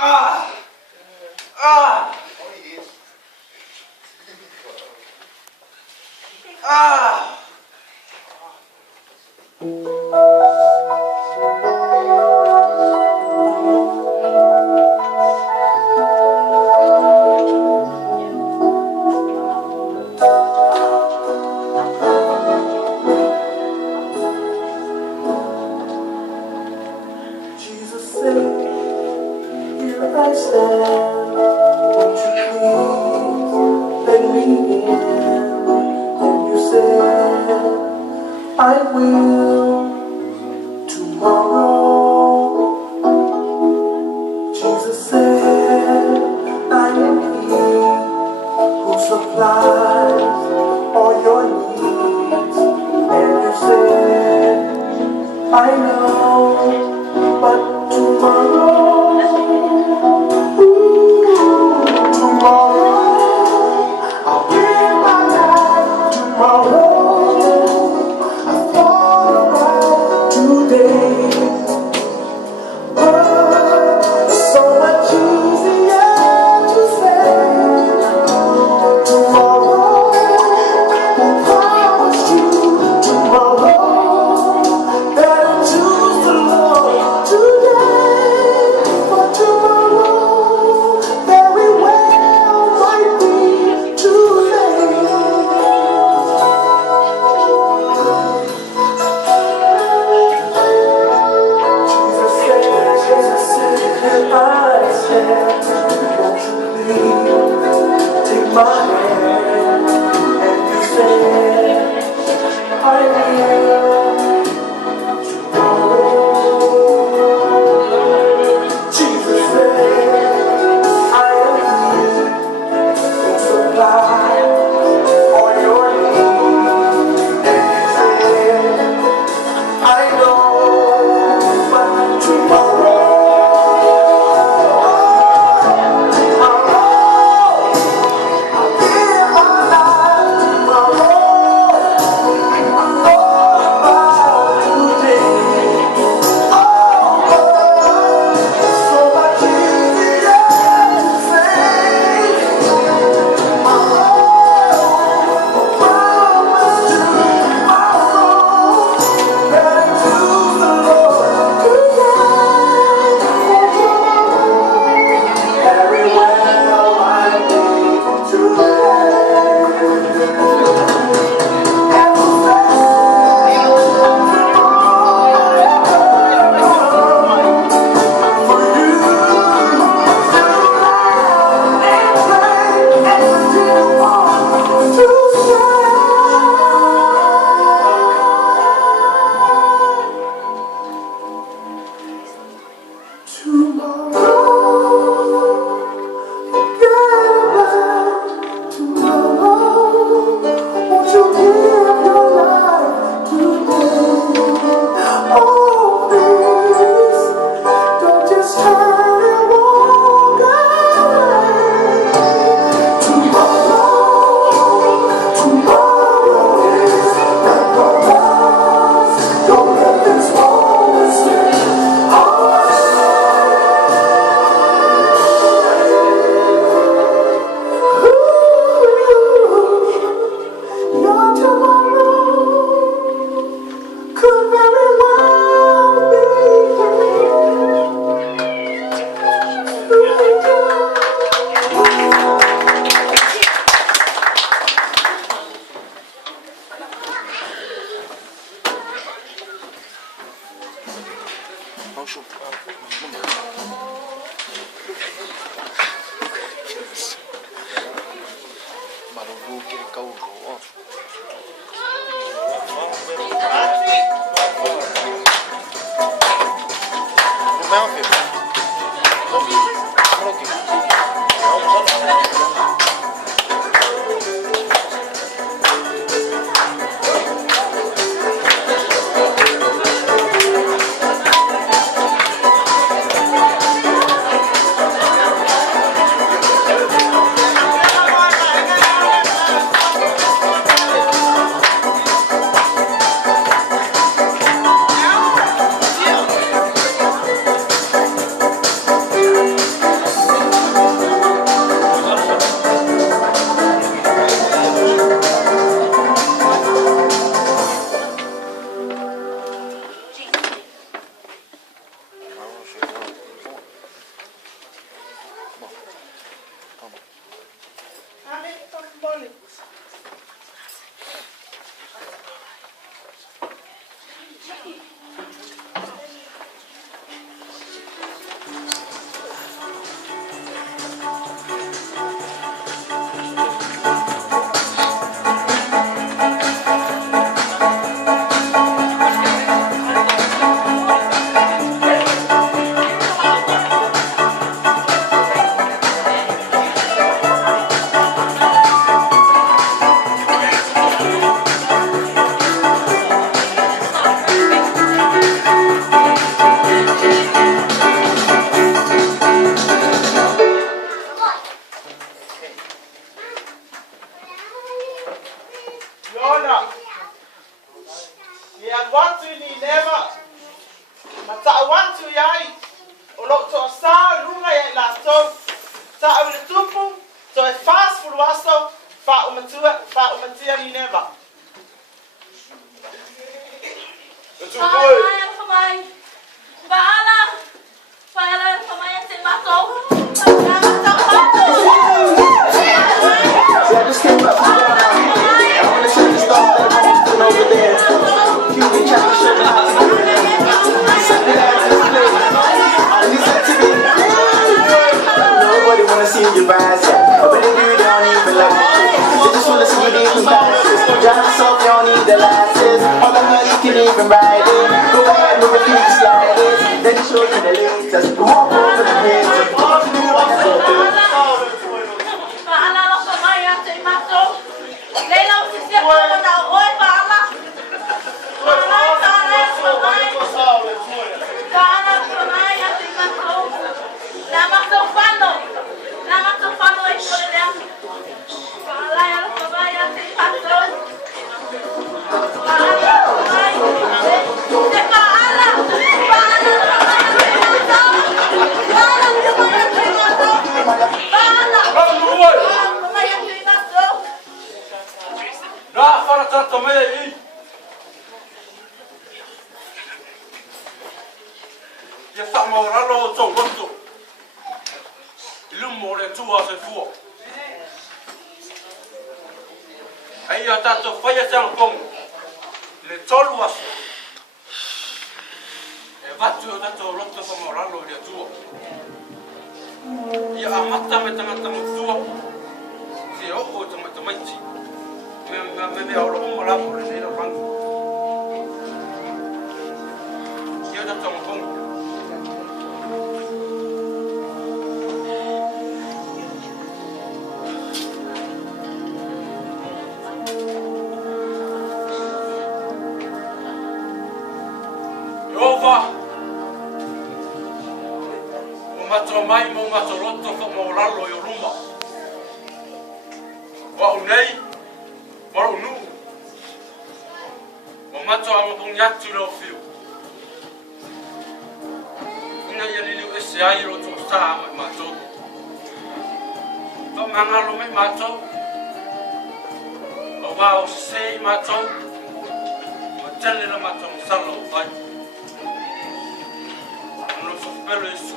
Ah! Ah! Ah! Jesus said, here I stand, won't you please let me in? And you said, I will tomorrow. Jesus said, I am he who supplies all your needs. And you said, I know, but tomorrow, tomorrow, I'll give my life. Tomorrow, I thought about today, but it's so much easier to say tomorrow. I promise you tomorrow that I'll choose the Lord today. For tomorrow very well might be too late. Jesus said, here I stand. Won't you please take my hand? And you said, I will tomorrow. Jesus said, I am he who supplies all your needs. And he said, I know, but tomorrow I'll give my life. Tomorrow I thought about today. Oh, so much easier to say. Promise tomorrow that I choose the Lord today. Very well might be too late. And for you to laugh and play and still want to say tomorrow. Tomorrow, won't you give your life today? Oh, please, don't just turn and walk away. Tomorrow is never lost. Don't let this moment slip away. Your tomorrow could very well Mà nó vô kia câu rủ não é, filho? mo le tua se fua. Ai a tato whaia tanga kongo. Le tolu aso. E watu o tato roto pa moralo le tua. Ia a mata me tangata mo tua. Se o tangata maiti. Me oro o moralo le neira pangu. Ia tato mo kongo. Ova o mato mai mo mato roto fo mo lalo yo rumba wa unei wa unu o mato amo con yatu lo fiu una ya lili ese ai ro to sta mo mato to mangalo me mato o wa o sei mato o tele la mato salo vai. Pero isso